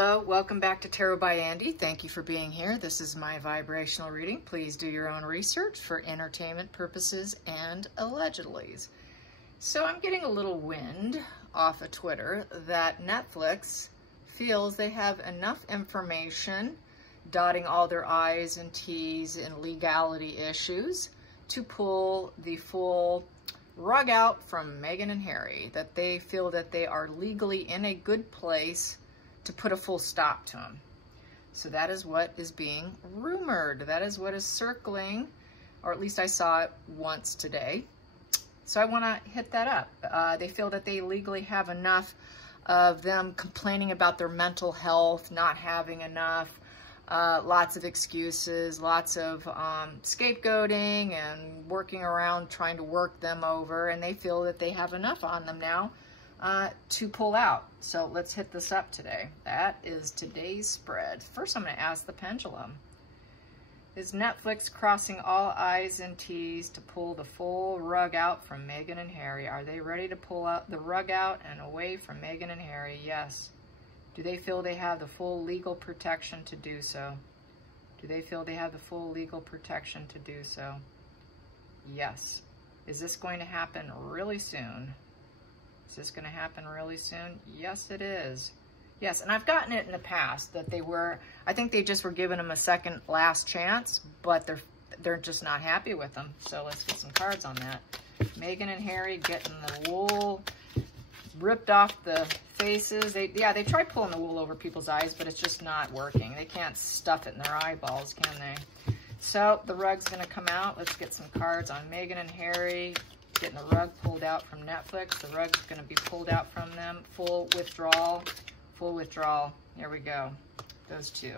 Hello, welcome back to Tarot by Andy. Thank you for being here. This is my vibrational reading. Please do your own research for entertainment purposes and allegedlys. So I'm getting a little wind off of Twitter that Netflix feels they have enough information, dotting all their I's and T's in legality issues, to pull the full rug out from Meghan and Harry, that they feel that they are legally in a good place to put a full stop to them. So that is what is being rumored. That is what is circling, or at least I saw it once today. So I want to hit that up. They feel that they legally have enough of them complaining about their mental health, not having enough, lots of excuses, lots of scapegoating and working around trying to work them over, and they feel that they have enough on them now to pull out. So let's hit this up today. That is today's spread. First, I'm going to ask the pendulum. Is Netflix crossing all I's and T's to pull the full rug out from Meghan and Harry? Are they ready to pull out the rug out and away from Meghan and Harry? Yes. Do they feel they have the full legal protection to do so? Do they feel they have the full legal protection to do so? Yes. Is this going to happen really soon? Is this going to happen really soon? Yes, it is. Yes, and I've gotten it in the past that they were, I think they just were giving them a second last chance, but they're just not happy with them. So let's get some cards on that. Meghan and Harry getting the wool ripped off the faces. They try pulling the wool over people's eyes, but it's just not working. They can't stuff it in their eyeballs, can they? So the rug's going to come out. Let's get some cards on Meghan and Harry getting the rug pulled out from Netflix. The rug's going to be pulled out from them. Full withdrawal. Full withdrawal. Here we go. Those two.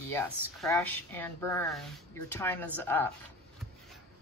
Yes. Crash and burn. Your time is up.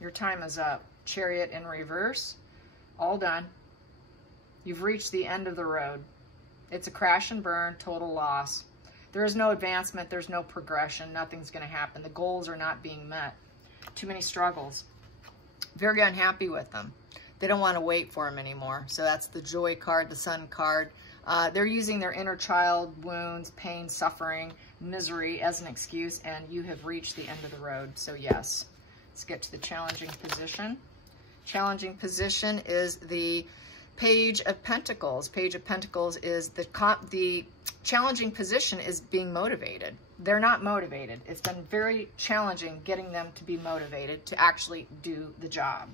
Your time is up. Chariot in reverse. All done. You've reached the end of the road. It's a crash and burn, total loss. There is no advancement. There's no progression. Nothing's going to happen. The goals are not being met. Too many struggles. Very unhappy with them. They don't want to wait for them anymore. So that's the Joy card, the Sun card. They're using their inner child wounds, pain, suffering, misery as an excuse, and you have reached the end of the road. So yes, let's get to the challenging position. Challenging position is the Page of Pentacles. Page of Pentacles is the challenging position is being motivated. They're not motivated. It's been very challenging getting them to be motivated to actually do the job.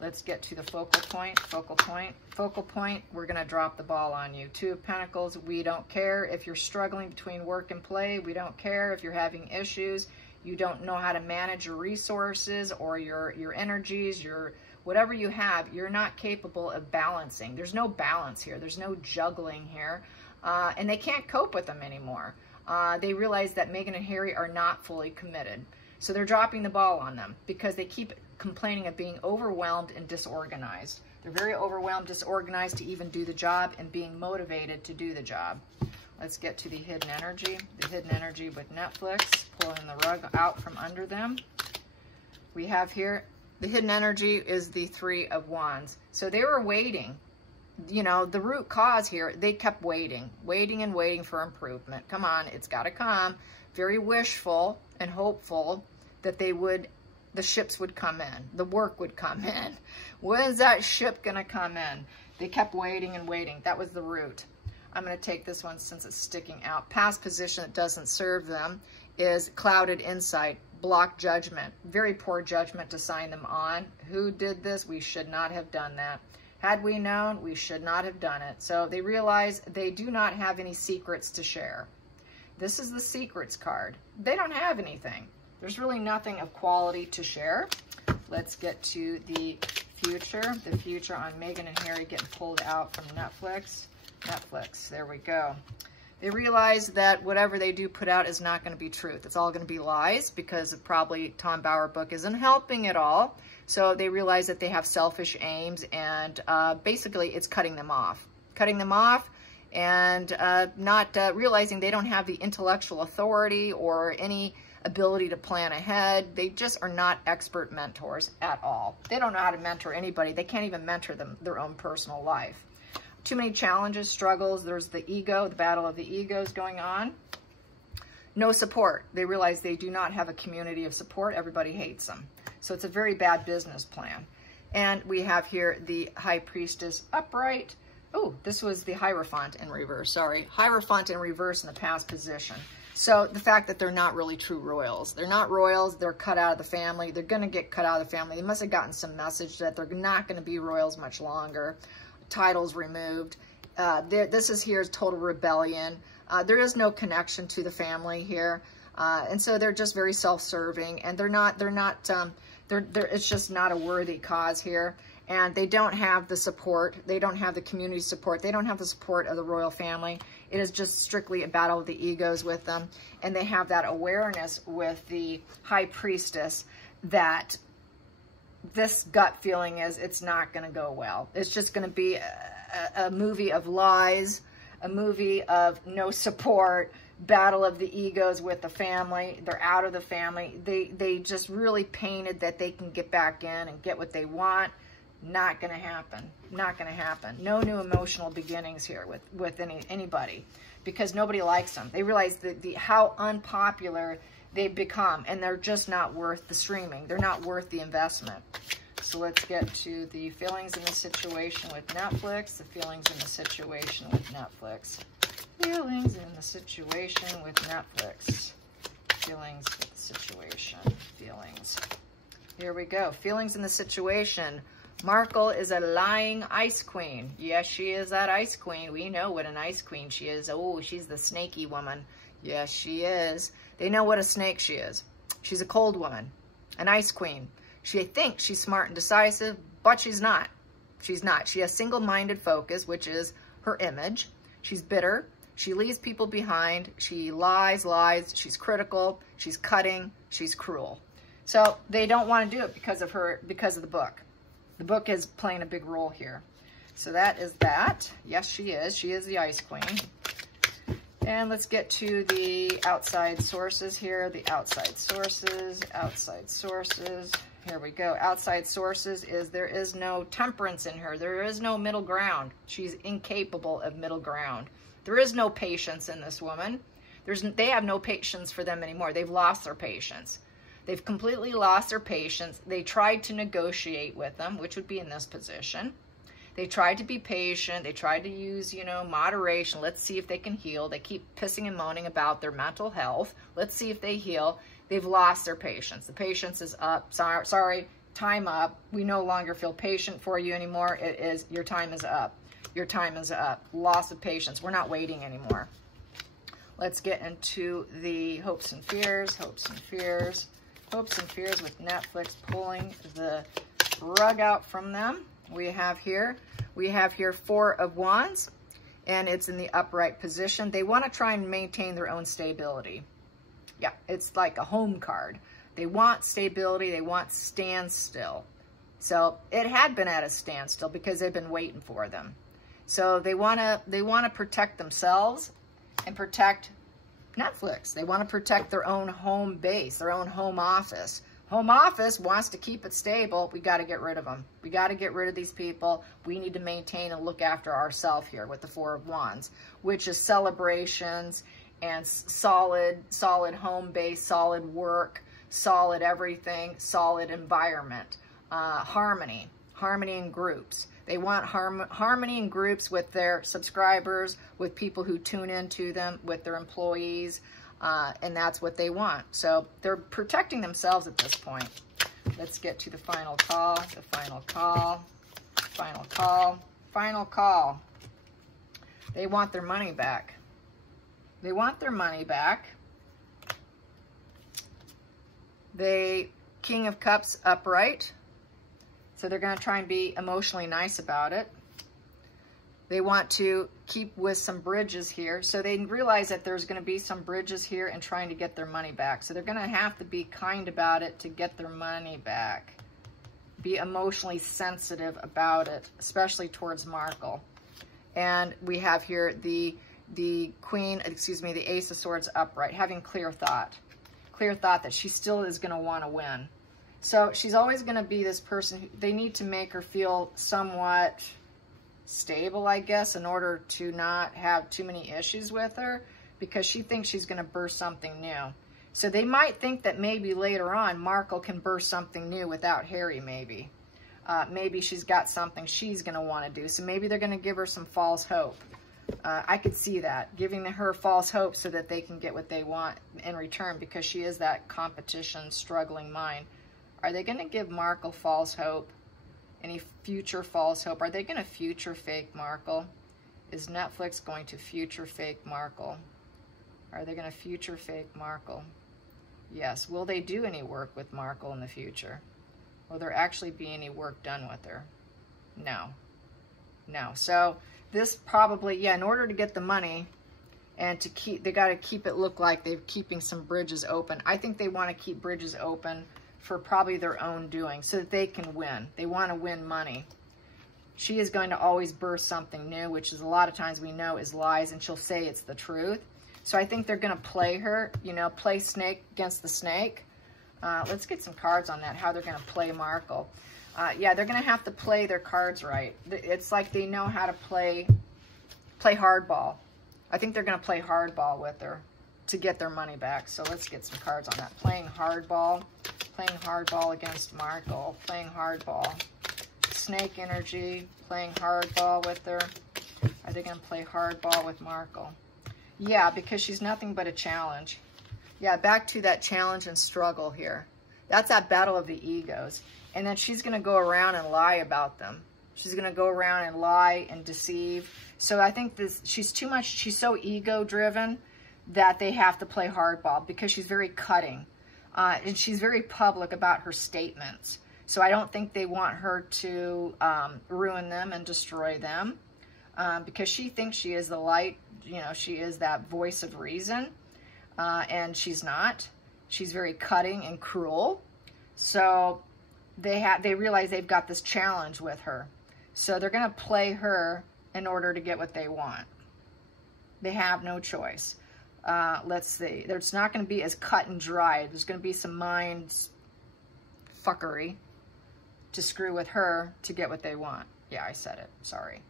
Let's get to the focal point. Focal point. Focal point. We're going to drop the ball on you. Two of Pentacles. We don't care if you're struggling between work and play. We don't care if you're having issues. You don't know how to manage your resources or your energies, your whatever you have. You're not capable of balancing. There's no balance here. There's no juggling here. And they can't cope with them anymore. They realize that Meghan and Harry are not fully committed. So they're dropping the ball on them because they keep complaining of being overwhelmed and disorganized. They're very overwhelmed, disorganized to even do the job and being motivated to do the job. Let's get to the hidden energy. The hidden energy with Netflix, pulling the rug out from under them. We have here, the hidden energy is the Three of Wands. So they were waiting. You know, the root cause here, they kept waiting and waiting for improvement. Come on, it's got to come. Very wishful and hopeful that the ships would come in. The work would come in. When is that ship going to come in? They kept waiting and waiting. That was the root. I'm going to take this one since it's sticking out. Past position that doesn't serve them is clouded insight, blocked judgment. Very poor judgment to sign them on. Who did this? We should not have done that. Had we known, we should not have done it. So they realize they do not have any secrets to share. This is the secrets card. They don't have anything. There's really nothing of quality to share. Let's get to the future. The future on Meghan and Harry getting pulled out from Netflix. Netflix, there we go. They realize that whatever they do put out is not going to be truth. It's all going to be lies because probably Tom Bauer book isn't helping at all. So they realize that they have selfish aims and basically it's cutting them off. Cutting them off and not realizing they don't have the intellectual authority or any ability to plan ahead. They just are not expert mentors at all. They don't know how to mentor anybody. They can't even mentor their own personal life. too many challenges, struggles. There's the ego, the battle of the egos going on. No support. They realize they do not have a community of support. Everybody hates them. So it's a very bad business plan. And we have here the High Priestess upright. Oh, this was the Hierophant in reverse. Sorry. Hierophant in reverse in the past position. So the fact that they're not really true royals. They're not royals. They're cut out of the family. They're going to get cut out of the family. They must have gotten some message that they're not going to be royals much longer. Titles removed. This is here's total rebellion. There is no connection to the family here. And so they're just very self-serving, and it's just not a worthy cause here. And they don't have the support. They don't have the community support. They don't have the support of the royal family. It is just strictly a battle of the egos with them. And they have that awareness with the High Priestess that this gut feeling is it's not going to go well. It's just going to be a movie of lies, a movie of no support, battle of the egos with the family. They're out of the family. They just really painted that they can get back in and get what they want. Not going to happen. Not going to happen. No new emotional beginnings here with anybody, because nobody likes them. They realize how unpopular they've become, and they're just not worth the streaming. They're not worth the investment. So let's get to the feelings in the situation with Netflix. The feelings in the situation with Netflix. Feelings in the situation with Netflix. Feelings with the situation. Feelings. Here we go. Feelings in the situation. Markle is a lying ice queen. Yes, she is that ice queen. We know what an ice queen she is. Oh, she's the snaky woman. Yes, she is. They know what a snake she is. She's a cold woman, an ice queen. She thinks she's smart and decisive, but she's not. She's not. She has single-minded focus, which is her image. She's bitter. She leaves people behind. She lies. She's critical. She's cutting. She's cruel. So they don't want to do it because of her, because of the book. The book is playing a big role here. So that is that. Yes, she is. She is the ice queen. And let's get to the outside sources here. The outside sources, outside sources. Here we go. Outside sources is there is no temperance in her. There is no middle ground. She's incapable of middle ground. There is no patience in this woman. They have no patience for them anymore. They've lost their patience. They've completely lost their patience. They tried to negotiate with them, which would be in this position. They tried to be patient. They tried to use, moderation. Let's see if they can heal. They keep pissing and moaning about their mental health. Let's see if they heal. They've lost their patience. The patience is up. Sorry, time up. We no longer feel patient for you anymore. It is, your time is up. Your time is up. Loss of patience. We're not waiting anymore. Let's get into the hopes and fears. Hopes and fears. Hopes and fears with Netflix pulling the rug out from them. We have here Four of Wands, and it's in the upright position. They want to try and maintain their own stability. Yeah, it's like a home card. They want stability. They want standstill. So it had been at a standstill because they've been waiting for them. So they want to protect themselves and protect Netflix. They want to protect their own home base, their own home office. Home office wants to keep it stable. We got to get rid of them. We got to get rid of these people. We need to maintain and look after ourselves here with the Four of Wands, which is celebrations and solid home base, solid work, solid everything, solid environment, harmony in groups. They want harmony in groups with their subscribers, with people who tune into them, with their employees, and that's what they want. So they're protecting themselves at this point. Let's get to the final call, the final call, final call, final call. They want their money back. They want their money back. King of Cups upright. So they're going to try and be emotionally nice about it. They want to keep with some bridges here. So they realize that there's going to be some bridges here and trying to get their money back. So they're going to have to be kind about it to get their money back. Be emotionally sensitive about it, especially towards Markle. And we have here the Ace of Swords upright, having clear thought that she still is going to want to win. So she's always going to be this person. They need to make her feel somewhat stable, I guess, in order to not have too many issues with her, because she thinks she's going to birth something new. So they might think that maybe later on Markle can birth something new without Harry, maybe. Maybe she's got something she's going to want to do. So maybe they're going to give her some false hope. I could see that, giving her false hope so that they can get what they want in return, because she is that competition, struggling mind. Are they going to give Markle false hope? Any future false hope? Are they going to future fake Markle? Is Netflix going to future fake Markle? Are they going to future fake Markle? Yes. Will they do any work with Markle in the future? Will there actually be any work done with her? No. No. So this probably, yeah, in order to get the money and to keep, they got to keep it look like they're keeping some bridges open. I think they want to keep bridges open for probably their own doing so that they can win. They want to win money. She is going to always birth something new, which is a lot of times we know is lies, and she'll say it's the truth. So I think they're going to play her, you know, play snake against the snake. Let's get some cards on that, how they're going to play Markle. Yeah, they're going to have to play their cards right. It's like they know how to play hardball. I think they're going to play hardball with her to get their money back. So let's get some cards on that. Playing hardball against Markle, playing hardball. Snake energy, playing hardball with her. Are they going to play hardball with Markle? Yeah, because she's nothing but a challenge. Yeah, back to that challenge and struggle here. That's that battle of the egos. And then she's going to go around and lie about them. She's going to go around and lie and deceive. So I think she's too much, she's so ego-driven that they have to play hardball, because she's very cutting. And she's very public about her statements. So I don't think they want her to ruin them and destroy them, because she thinks she is the light, you know, she is that voice of reason, and she's not. She's very cutting and cruel. So they realize they've got this challenge with her. So they're going to play her in order to get what they want. They have no choice. Let's see. It's not going to be as cut and dry. There's going to be some mind fuckery to screw with her to get what they want. Yeah, I said it. Sorry.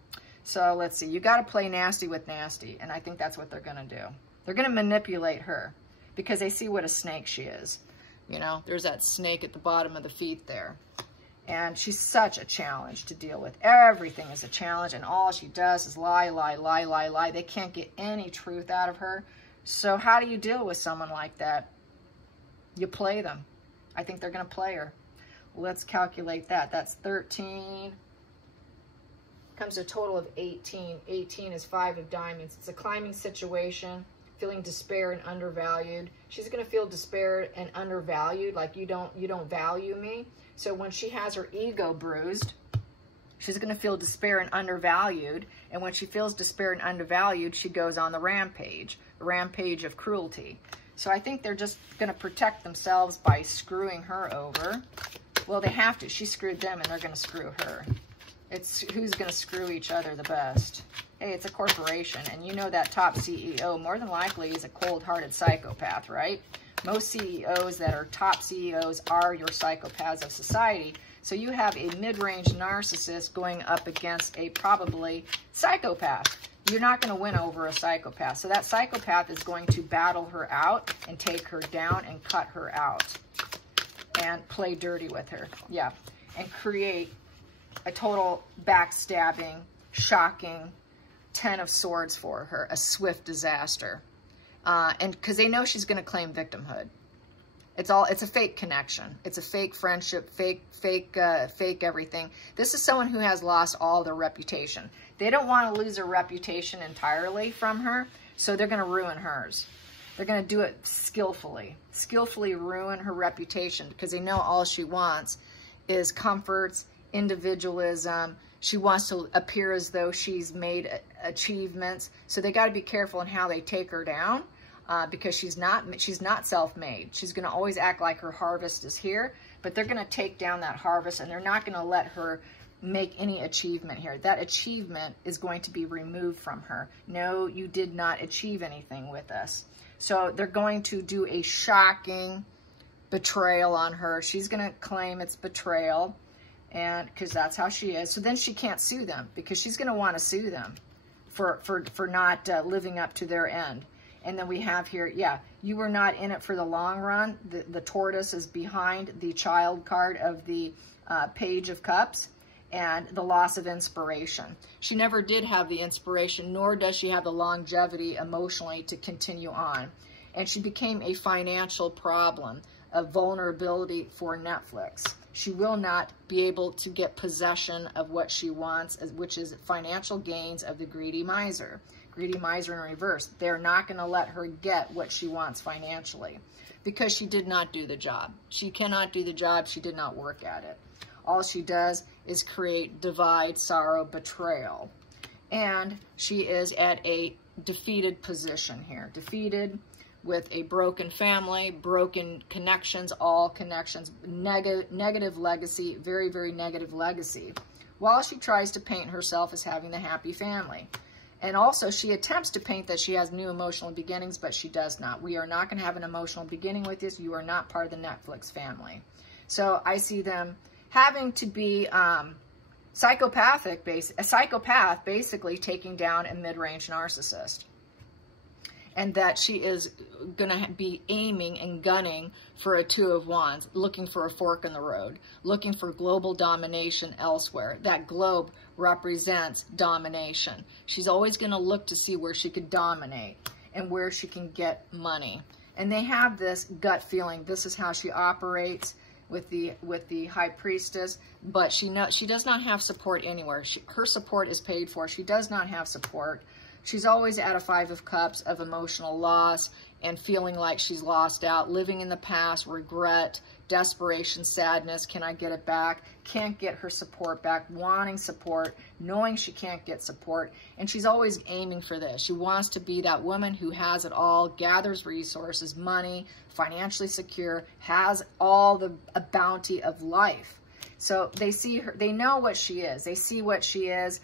So let's see. You got to play nasty with nasty, and I think that's what they're going to do. They're going to manipulate her because they see what a snake she is. You know, there's that snake at the bottom of the feet there. And she's such a challenge to deal with. Everything is a challenge, and all she does is lie, lie, lie, lie, lie. They can't get any truth out of her. So how do you deal with someone like that? You play them. I think they're going to play her. Let's calculate that. That's 13. Comes to a total of 18. 18 is 5 of diamonds. It's a climbing situation, feeling despair and undervalued. She's going to feel despair and undervalued, like you don't value me. So when she has her ego bruised, she's going to feel despair and undervalued. And when she feels despair and undervalued, she goes on the rampage of cruelty. So I think they're just going to protect themselves by screwing her over. Well, they have to. She screwed them, and they're going to screw her. It's who's going to screw each other the best. Hey, it's a corporation, and you know that top CEO more than likely is a cold-hearted psychopath, right? Most CEOs that are top CEOs are your psychopaths of society. So you have a mid-range narcissist going up against a probably psychopath. You're not going to win over a psychopath. So that psychopath is going to battle her out and take her down and cut her out and play dirty with her. Yeah, and create a total backstabbing, shocking 10 of swords for her, a swift disaster. And because they know she's going to claim victimhood. It's a fake connection. It's a fake friendship, fake everything. This is someone who has lost all their reputation. They don't want to lose their reputation entirely from her, so they're going to ruin hers. They're going to do it skillfully ruin her reputation, because they know all she wants is comforts, individualism. She wants to appear as though she's made achievements. So they got to be careful in how they take her down, because she's not self-made. She's going to always act like her harvest is here, but they're going to take down that harvest, and they're not going to let her make any achievement here. That achievement is going to be removed from her. No, you did not achieve anything with us. So they're going to do a shocking betrayal on her. She's going to claim it's betrayal. and because that's how she is. So then she can't sue them, because she's going to want to sue them for not living up to their end. And then we have here, yeah, you were not in it for the long run. The tortoise is behind the child card of the Page of Cups, and the loss of inspiration. She never did have the inspiration, nor does she have the longevity emotionally to continue on. And she became a financial problem, a vulnerability for Netflix. She will not be able to get possession of what she wants, which is financial gains of the greedy miser. Greedy miser in reverse. They're not going to let her get what she wants financially, because she did not do the job. She cannot do the job. She did not work at it. All she does is create divide, sorrow, betrayal. And she is at a defeated position here. Defeated with a broken family, broken connections, all connections, negative legacy, very, very negative legacy, while she tries to paint herself as having the happy family. And also, she attempts to paint that she has new emotional beginnings, but she does not. We are not going to have an emotional beginning with this. You are not part of the Netflix family. So I see them having to be a psychopath, basically taking down a mid-range narcissist. And that she is going to be aiming and gunning for a Two of Wands, looking for a fork in the road, looking for global domination elsewhere. That globe represents domination. She's always going to look to see where she could dominate and where she can get money. And they have this gut feeling. This is how she operates with the High Priestess, but she does not have support anywhere. Her support is paid for. She does not have support. She's always at a Five of Cups of emotional loss and feeling like she's lost out, living in the past, regret, desperation, sadness. Can I get it back? Can't get her support back, wanting support, knowing she can't get support. And she's always aiming for this. She wants to be that woman who has it all, gathers resources, money, financially secure, has all the bounty of life. So they see her, they know what she is. They see what she is.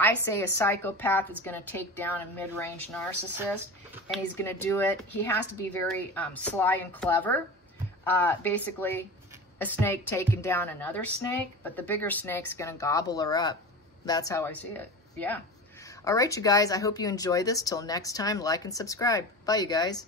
I say a psychopath is going to take down a mid-range narcissist, and he's going to do it. He has to be very sly and clever. Basically, a snake taking down another snake, but the bigger snake's going to gobble her up. That's how I see it. Yeah. All right, you guys, I hope you enjoy this. Till next time, like and subscribe. Bye, you guys.